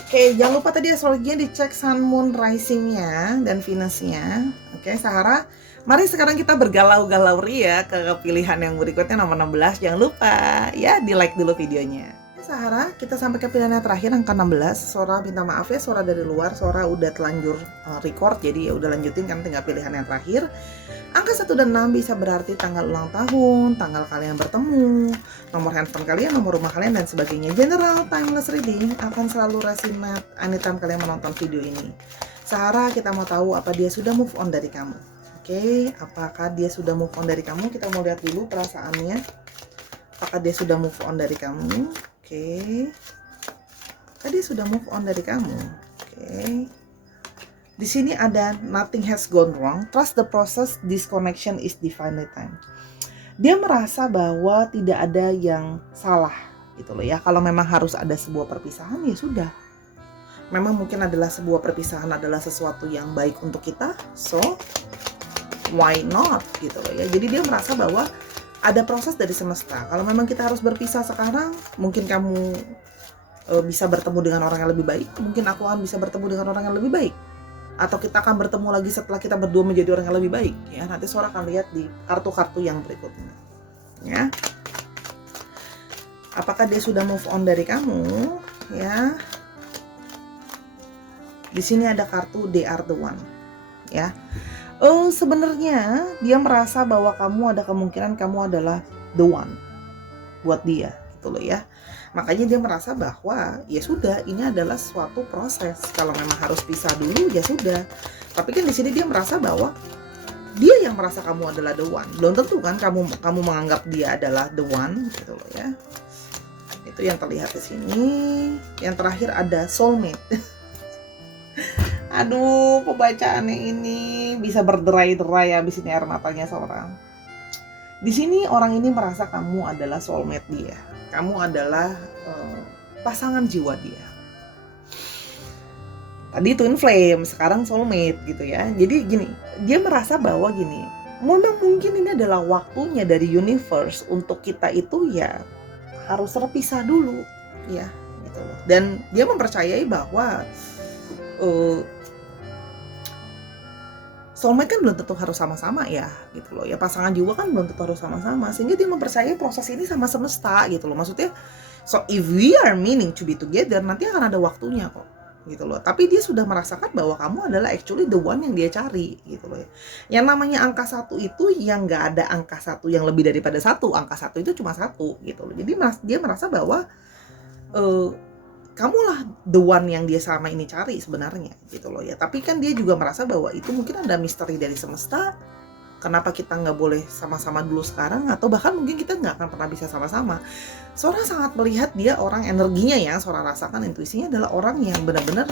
Oke, jangan lupa tadi astrologinya dicek Sun, Moon, Rising-nya dan Venus-nya. Oke, Sahara. Mari sekarang kita bergalau-galau ria ke pilihan yang berikutnya nomor 16. Jangan lupa ya di-like dulu videonya. Sahara, kita sampai ke pilihan yang terakhir angka 16. Sora minta maaf ya, Sora dari luar. Sora udah telanjur record, jadi ya udah lanjutin kan, tinggal pilihan yang terakhir. Angka 1 dan 6 bisa berarti tanggal ulang tahun, tanggal kalian bertemu, nomor handphone kalian, nomor rumah kalian, dan sebagainya. General timeless reading akan selalu resonate anytime kalian menonton video ini. Sahara, kita mau tahu apa dia sudah move on dari kamu. Oke, apakah dia sudah move on dari kamu? Kita mau lihat dulu perasaannya. Apakah dia sudah move on dari kamu? Oke. Tadi sudah move on dari kamu. Oke. Di sini ada nothing has gone wrong. Trust the process. This connection is divinely time. Dia merasa bahwa tidak ada yang salah gitu loh ya. Kalau memang harus ada sebuah perpisahan, ya sudah. Memang mungkin adalah sebuah perpisahan adalah sesuatu yang baik untuk kita. So, why not gitu loh ya. Jadi dia merasa bahwa ada proses dari semesta. Kalau memang kita harus berpisah sekarang, mungkin kamu bisa bertemu dengan orang yang lebih baik, mungkin aku akan bisa bertemu dengan orang yang lebih baik, atau kita akan bertemu lagi setelah kita berdua menjadi orang yang lebih baik. Ya, nanti Sora akan lihat di kartu-kartu yang berikutnya. Ya, apakah dia sudah move on dari kamu? Ya, di sini ada kartu They Are the One. Ya. Sebenarnya dia merasa bahwa kamu ada kemungkinan kamu adalah the one buat dia gitu loh ya. Makanya dia merasa bahwa ya sudah, ini adalah suatu proses. Kalau memang harus pisah dulu ya sudah. Tapi kan di sini dia merasa bahwa dia yang merasa kamu adalah the one. Belum tentu kan kamu menganggap dia adalah the one gitu loh ya. Itu yang terlihat di sini. Yang terakhir ada soulmate. Aduh, pembacaannya ini bisa berderai-derai habis ini air matanya seorang. Di sini orang ini merasa kamu adalah soulmate dia. Kamu adalah pasangan jiwa dia. Tadi twin flame, sekarang soulmate gitu ya. Jadi gini, dia merasa bahwa gini, memang mungkin ini adalah waktunya dari universe untuk kita itu ya harus terpisah dulu ya gitu loh. Dan dia mempercayai bahwa soulmate kan belum tentu harus sama-sama ya gitu loh ya, pasangan jiwa kan belum tentu harus sama-sama, sehingga dia mempercayai proses ini sama semesta gitu loh. Maksudnya, so if we are meaning to be together, nanti akan ada waktunya kok gitu loh. Tapi dia sudah merasakan bahwa kamu adalah actually the one yang dia cari gitu loh ya. Yang namanya angka 1 itu yang nggak ada angka 1 yang lebih daripada 1. Angka 1 itu cuma 1 gitu loh. Jadi dia merasa bahwa kamulah the one yang dia selama ini cari sebenarnya gitu loh ya. Tapi kan dia juga merasa bahwa itu mungkin ada misteri dari semesta. Kenapa kita nggak boleh sama-sama dulu sekarang, atau bahkan mungkin kita nggak akan pernah bisa sama-sama. Sora sangat melihat dia orang energinya ya, Sora rasakan intuisinya adalah orang yang benar-benar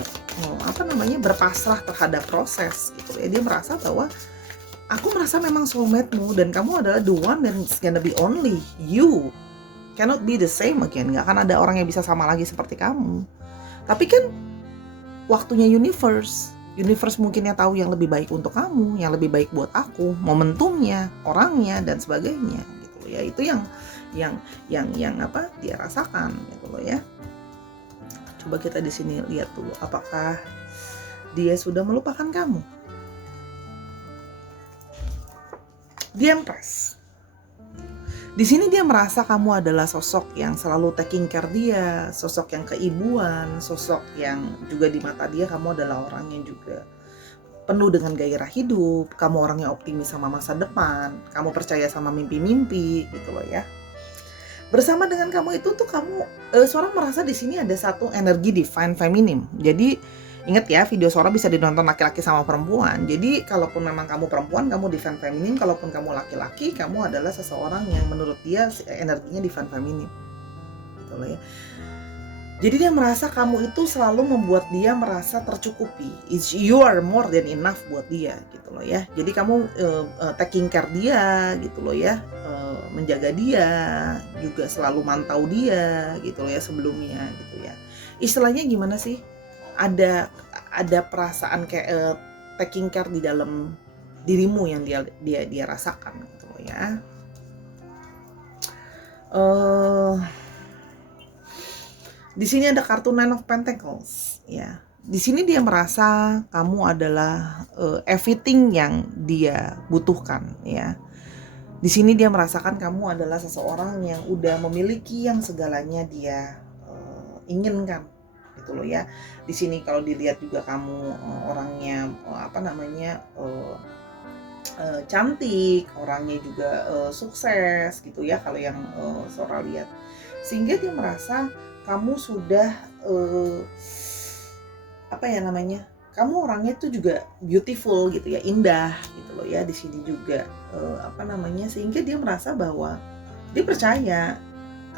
berpasrah terhadap proses gitu ya. Dia merasa bahwa aku merasa memang soulmate-mu dan kamu adalah the one dan it's gonna be only you. Cannot be the same again. Gak akan ada orang yang bisa sama lagi seperti kamu. Tapi kan waktunya universe mungkinnya tahu yang lebih baik untuk kamu, yang lebih baik buat aku, momentumnya, orangnya, dan sebagainya gitu loh ya. Itu yang apa dia rasakan gitu loh ya. Coba kita di sini lihat dulu, apakah dia sudah melupakan kamu? The Empress. Di sini dia merasa kamu adalah sosok yang selalu taking care dia, sosok yang keibuan, sosok yang juga di mata dia kamu adalah orang yang juga penuh dengan gairah hidup, kamu orang yang optimis sama masa depan, kamu percaya sama mimpi-mimpi gitu loh ya. Bersama dengan kamu itu tuh kamu Sora merasa di sini ada satu energi divine feminine. Jadi ingat ya, video Sora bisa dinonton laki-laki sama perempuan. Jadi kalaupun memang kamu perempuan, kamu divine feminine. Kalaupun kamu laki-laki, kamu adalah seseorang yang menurut dia energinya divine feminine. Gitu loh ya. Jadi dia merasa kamu itu selalu membuat dia merasa tercukupi. You are more than enough buat dia gitu loh ya. Jadi kamu taking care dia gitu loh ya, menjaga dia, juga selalu mantau dia gitu loh ya sebelumnya gitu ya. Istilahnya gimana sih? Ada perasaan kayak taking care di dalam dirimu yang dia rasakan gitu loh ya. Di sini ada kartu Nine of Pentacles ya. Di sini dia merasa kamu adalah everything yang dia butuhkan ya. Di sini dia merasakan kamu adalah seseorang yang udah memiliki yang segalanya dia inginkan gitu loh ya. Di sini kalau dilihat juga kamu orangnya cantik, orangnya juga sukses gitu ya kalau yang Sora lihat. Sehingga dia merasa kamu sudah kamu orangnya tuh juga beautiful gitu ya, indah gitu loh ya. Di sini juga sehingga dia merasa bahwa dia percaya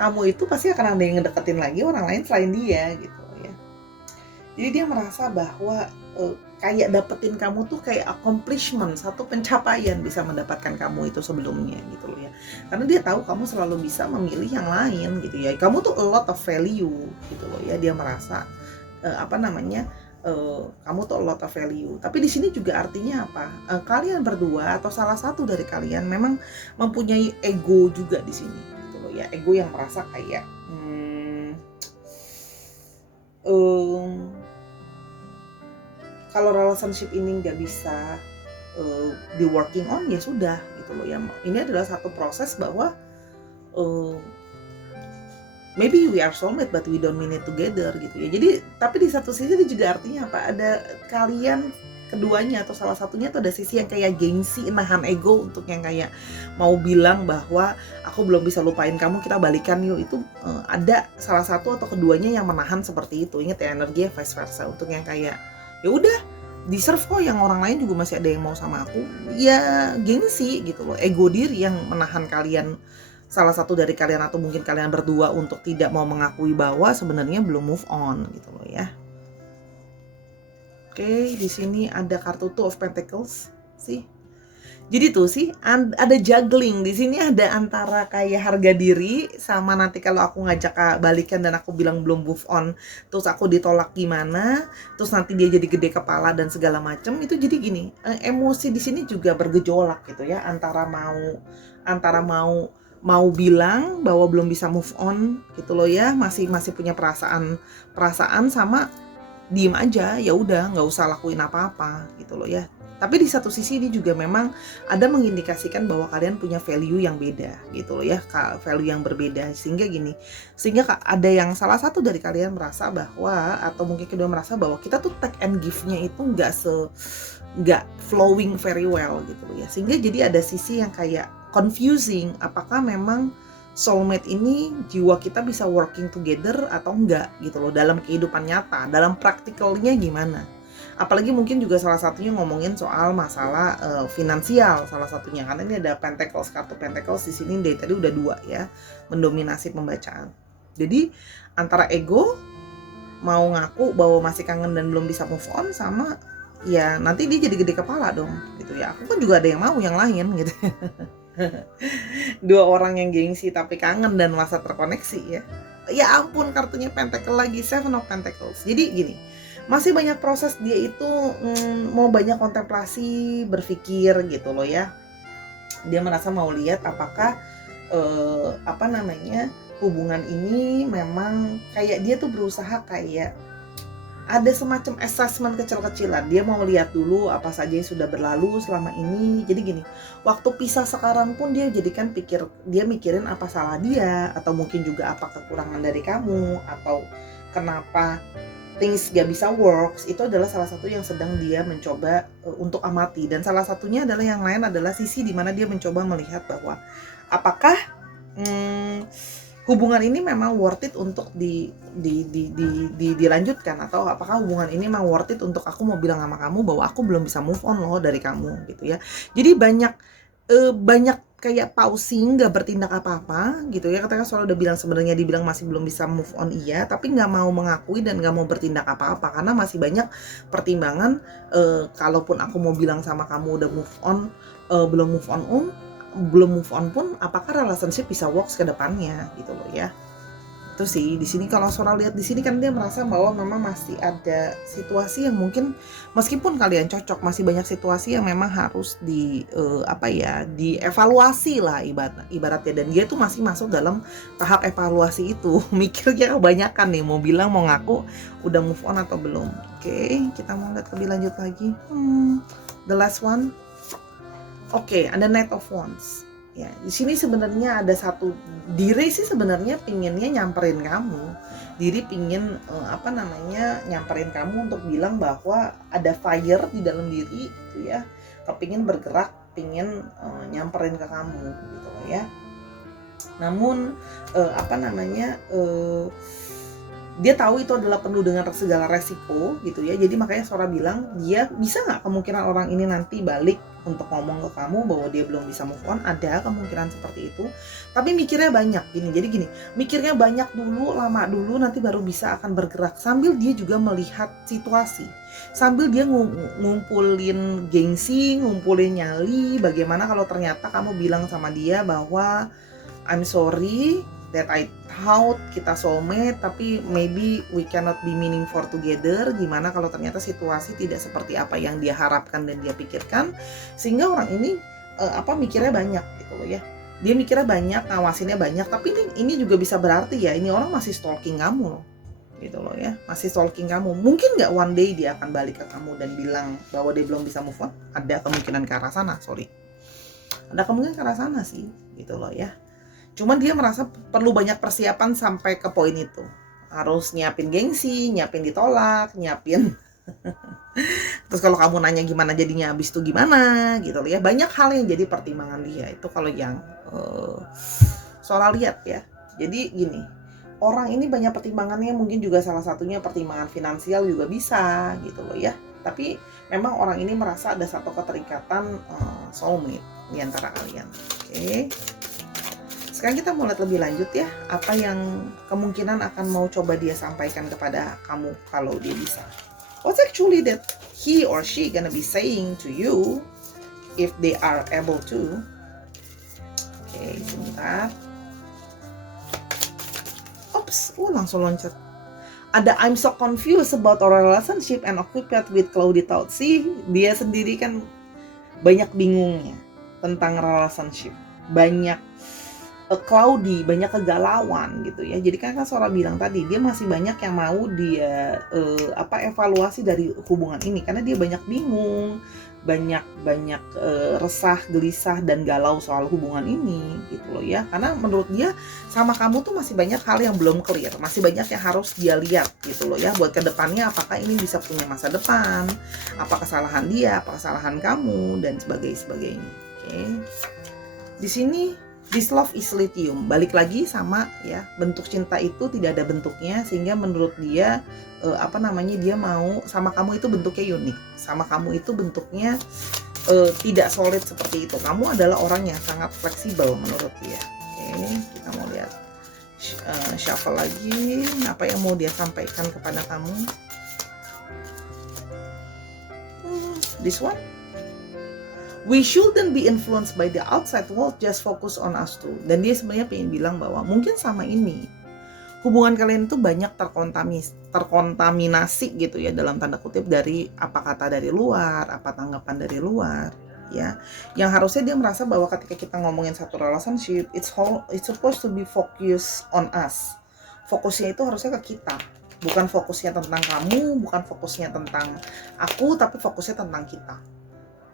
kamu itu pasti akan ada yang ngedeketin lagi orang lain selain dia gitu loh ya. Jadi dia merasa bahwa kayak dapetin kamu tuh kayak accomplishment, satu pencapaian bisa mendapatkan kamu itu sebelumnya gitu loh ya. Karena dia tahu kamu selalu bisa memilih yang lain gitu ya. Kamu tuh a lot of value gitu loh ya. Dia merasa kamu tuh a lot of value. Tapi di sini juga artinya apa? Kalian berdua atau salah satu dari kalian memang mempunyai ego juga di sini gitu loh ya. Ego yang merasa kayak kalau relationship ini nggak bisa di working on ya sudah gitu loh ya. Ini adalah satu proses bahwa maybe we are soulmate but we don't mean it together gitu ya. Jadi tapi di satu sisi itu juga artinya apa? Ada kalian keduanya atau salah satunya tuh ada sisi yang kayak gengsi, nahan ego untuk yang kayak mau bilang bahwa aku belum bisa lupain kamu, kita balikan yuk. Itu ada salah satu atau keduanya yang menahan seperti itu. Ingat ya, energinya vice versa. Untuk yang kayak ya udah deserve kok, yang orang lain juga masih ada yang mau sama aku, ya gengsi gitu loh, ego diri yang menahan kalian, salah satu dari kalian atau mungkin kalian berdua untuk tidak mau mengakui bahwa sebenarnya belum move on gitu loh ya. Oke, di sini ada kartu Two of Pentacles sih. Jadi tuh sih ada juggling di sini, ada antara kayak harga diri sama nanti kalau aku ngajak balikan dan aku bilang belum move on, terus aku ditolak gimana, terus nanti dia jadi gede kepala dan segala macem. Itu jadi gini, emosi di sini juga bergejolak gitu ya, antara mau bilang bahwa belum bisa move on gitu loh ya, masih punya perasaan sama diem aja, ya udah nggak usah lakuin apa-apa gitu loh ya. Tapi di satu sisi ini juga memang ada mengindikasikan bahwa kalian punya value yang beda gitu loh ya, value yang berbeda. Sehingga ada yang salah satu dari kalian merasa bahwa, atau mungkin kedua merasa bahwa kita tuh take and give-nya itu nggak flowing very well gitu loh ya. Sehingga jadi ada sisi yang kayak confusing, apakah memang soulmate ini jiwa kita bisa working together atau enggak gitu loh dalam kehidupan nyata, dalam praktikalnya gimana. Apalagi mungkin juga salah satunya ngomongin soal masalah finansial salah satunya, karena ini ada Pentacles, kartu Pentacles di sini dari tadi udah 2 ya, mendominasi pembacaan. Jadi antara ego mau ngaku bahwa masih kangen dan belum bisa move on, sama ya nanti dia jadi gede kepala dong gitu ya. Aku kan juga ada yang mau yang lain gitu. Dua orang yang gengsi tapi kangen dan masa terkoneksi ya. Ya ampun, kartunya Pentacle lagi, Seven of Pentacles. Jadi gini, masih banyak proses dia itu mau banyak kontemplasi, berpikir gitu loh ya. Dia merasa mau lihat apakah hubungan ini memang kayak dia tuh berusaha kayak ada semacam assessment kecil-kecilan. Dia mau lihat dulu apa saja yang sudah berlalu selama ini. Jadi gini, waktu pisah sekarang pun dia jadikan dia mikirin apa salah dia, atau mungkin juga apa kekurangan dari kamu, atau kenapa things gak bisa works. Itu adalah salah satu yang sedang dia mencoba untuk amati. Dan salah satunya adalah yang lain adalah sisi dimana dia mencoba melihat bahwa apakah hubungan ini memang worth it untuk dilanjutkan, atau apakah hubungan ini memang worth it untuk aku mau bilang sama kamu bahwa aku belum bisa move on loh dari kamu gitu ya. Jadi banyak kayak pausing, nggak bertindak apa-apa gitu ya. Ketika soal udah bilang, sebenarnya dibilang masih belum bisa move on, iya, tapi nggak mau mengakui dan nggak mau bertindak apa-apa karena masih banyak pertimbangan. Kalaupun aku mau bilang sama kamu udah move on, belum move on pun, apakah relationship bisa works ke depannya gitu loh ya. Itu sih di sini kalau Sora lihat di sini kan dia merasa bahwa memang masih ada situasi yang mungkin meskipun kalian cocok, masih banyak situasi yang memang harus dievaluasi lah ibaratnya, dan dia tuh masih masuk dalam tahap evaluasi itu. Mikirnya kebanyakan nih, mau bilang mau ngaku udah move on atau belum. Oke, kita mau lihat lebih lanjut lagi. The last one. Oke, ada Knight of Wands. Ya, di sini sebenarnya ada satu diri sih sebenarnya pinginnya nyamperin kamu. Diri pingin nyamperin kamu untuk bilang bahwa ada fire di dalam diri gitu ya. Kepingin bergerak, pingin nyamperin ke kamu gitu loh ya. Namun dia tahu itu adalah penuh dengan segala resiko gitu ya. Jadi makanya Sora bilang, dia bisa nggak kemungkinan orang ini nanti balik untuk ngomong ke kamu bahwa dia belum bisa move on. Ada kemungkinan seperti itu, tapi mikirnya banyak gini. Jadi gini, mikirnya banyak dulu, lama dulu, nanti baru bisa akan bergerak. Sambil dia juga melihat situasi, sambil dia ngumpulin gengsi, ngumpulin nyali. Bagaimana kalau ternyata kamu bilang sama dia bahwa I'm sorry that I thought kita soulmate, tapi maybe we cannot be meaningful together. Gimana kalau ternyata situasi tidak seperti apa yang dia harapkan dan dia pikirkan, sehingga orang ini mikirnya banyak gitu loh ya. Dia mikirnya banyak, ngawasinnya banyak, tapi ini juga bisa berarti ya ini orang masih stalking kamu loh gitu loh ya, masih stalking kamu. Mungkin nggak one day dia akan balik ke kamu dan bilang bahwa dia belum bisa move on? Ada kemungkinan ke arah sana, ada kemungkinan ke arah sana sih gitu loh ya. Cuman dia merasa perlu banyak persiapan sampai ke poin itu. Harus nyiapin gengsi, nyiapin ditolak, nyiapin. Terus kalau kamu nanya gimana jadinya habis itu gimana gitu ya. Banyak hal yang jadi pertimbangan dia. Itu kalau yang Sora lihat ya. Jadi gini, orang ini banyak pertimbangannya, mungkin juga salah satunya pertimbangan finansial juga bisa gitu loh ya. Tapi memang orang ini merasa ada satu keterikatan soulmate di antara kalian. Oke. Sekarang kita mau lihat lebih lanjut ya, apa yang kemungkinan akan mau coba dia sampaikan kepada kamu kalau dia bisa. What's actually that he or she gonna be saying to you if they are able to? Oke, sebentar. Oops, langsung loncat. Ada I'm so confused about our relationship and occupied with cloudy thoughts. Sih, dia sendiri kan banyak bingungnya tentang relationship. Banyak cloudy, banyak kegalauan gitu ya. Jadi kan Sora bilang tadi, dia masih banyak yang mau dia evaluasi dari hubungan ini, karena dia banyak bingung, banyak resah, gelisah dan galau soal hubungan ini gitu loh ya. Karena menurut dia sama kamu tuh masih banyak hal yang belum clear, masih banyak yang harus dia lihat gitu loh ya, buat kedepannya apakah ini bisa punya masa depan, apa kesalahan dia, apa kesalahan kamu, dan sebagainya. Oke. Di sini this love is lithium, balik lagi sama ya, bentuk cinta itu tidak ada bentuknya, sehingga menurut dia dia mau sama kamu itu bentuknya unik, sama kamu itu bentuknya tidak solid seperti itu. Kamu adalah orang yang sangat fleksibel menurut dia. Oke, kita mau lihat shuffle lagi, apa yang mau dia sampaikan kepada kamu. This one. We shouldn't be influenced by the outside world, just focus on us too. Dan dia sebenarnya pengen bilang bahwa mungkin sama ini hubungan kalian itu banyak terkontaminasi gitu ya, dalam tanda kutip, dari apa kata dari luar, apa tanggapan dari luar ya. Yang harusnya dia merasa bahwa ketika kita ngomongin satu relationship, it's supposed to be focused on us. Fokusnya itu harusnya ke kita Bukan fokusnya tentang kamu, bukan fokusnya tentang aku, tapi fokusnya tentang kita.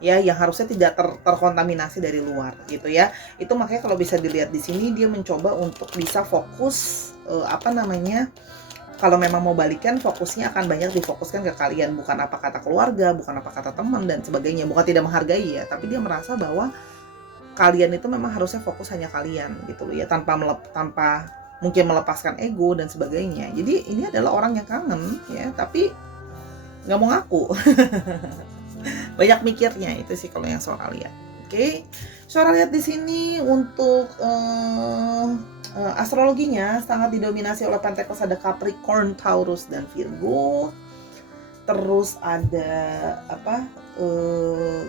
Ya, yang harusnya tidak terkontaminasi dari luar gitu ya. Itu makanya kalau bisa dilihat di sini dia mencoba untuk bisa fokus kalau memang mau balikan fokusnya akan banyak difokuskan ke kalian, bukan apa kata keluarga, bukan apa kata teman dan sebagainya, bukan tidak menghargai ya, tapi dia merasa bahwa kalian itu memang harusnya fokus hanya kalian gitu loh ya, tanpa mungkin melepaskan ego dan sebagainya. Jadi ini adalah orang yang kangen ya, tapi nggak mau ngaku. Banyak mikirnya itu sih kalau yang Sora lihat. Oke, Sora lihat di sini untuk astrologinya sangat didominasi oleh Pentacle, ada Capricorn, Taurus dan Virgo. Terus ada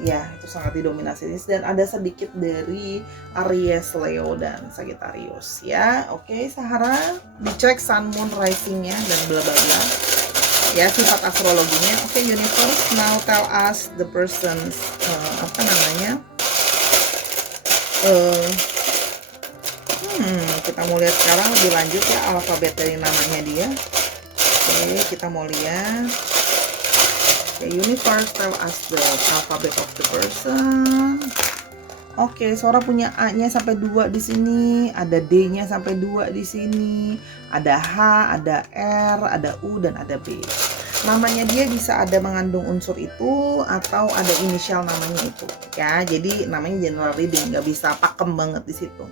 ya itu sangat didominasi dan ada sedikit dari Aries, Leo dan Sagittarius ya. Oke, Sahara dicek Sun, Moon, Rising-nya dan bla bla bla ya, sifat astrologinya. Oke, universe now tell us the person's kita mau lihat sekarang lebih lanjut ya alfabet dari namanya dia. Oke, kita mau lihat. Okay, universe tell us the alphabet of the person. Oke, Sora punya A-nya sampai 2 di sini, ada D-nya sampai 2 di sini, ada H, ada R, ada U dan ada B. Namanya dia bisa ada mengandung unsur itu atau ada inisial namanya itu. Ya, jadi namanya general reading, nggak bisa pakem banget di situ.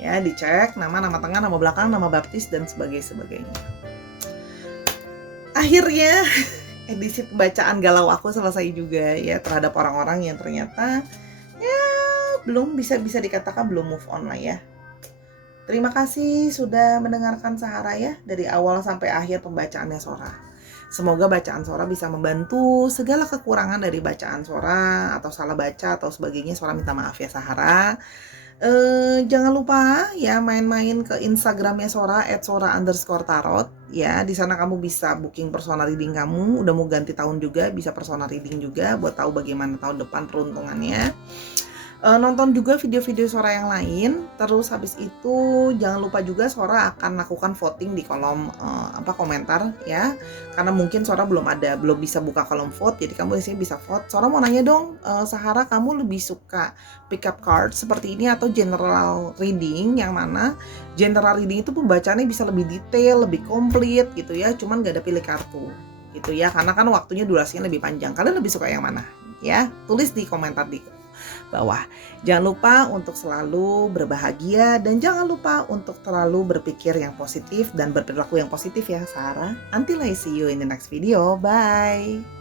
Ya, dicek nama tengah, nama belakang, nama baptis dan sebagainya. Akhirnya edisi pembacaan galau aku selesai juga ya, terhadap orang-orang yang ternyata ya belum bisa dikatakan belum move on lah ya. Terima kasih sudah mendengarkan Sahara ya, dari awal sampai akhir pembacaannya Sora. Semoga bacaan Sora bisa membantu. Segala kekurangan dari bacaan Sora atau salah baca atau sebagainya, Sora minta maaf ya Sahara. Jangan lupa ya main-main ke Instagramnya Sora @sora_tarot ya. Di sana kamu bisa booking personal reading kamu. Udah mau ganti tahun juga, bisa personal reading juga buat tahu bagaimana tahun depan peruntungannya. Nonton juga video-video Sora yang lain. Terus habis itu jangan lupa juga Sora akan lakukan voting di kolom komentar ya. Karena mungkin Sora belum bisa buka kolom vote, jadi kamu di sini bisa vote. Sora mau nanya dong, Sahara, kamu lebih suka pick up card seperti ini atau general reading? Yang mana general reading itu pembacaannya bisa lebih detail, lebih komplit gitu ya. Cuman gak ada pilih kartu gitu ya. Karena kan waktunya durasinya lebih panjang. Kalian lebih suka yang mana? Ya, tulis di komentar di bawah. Jangan lupa untuk selalu berbahagia dan jangan lupa untuk terlalu berpikir yang positif dan berperilaku yang positif ya Sarah. Until I see you in the next video. Bye.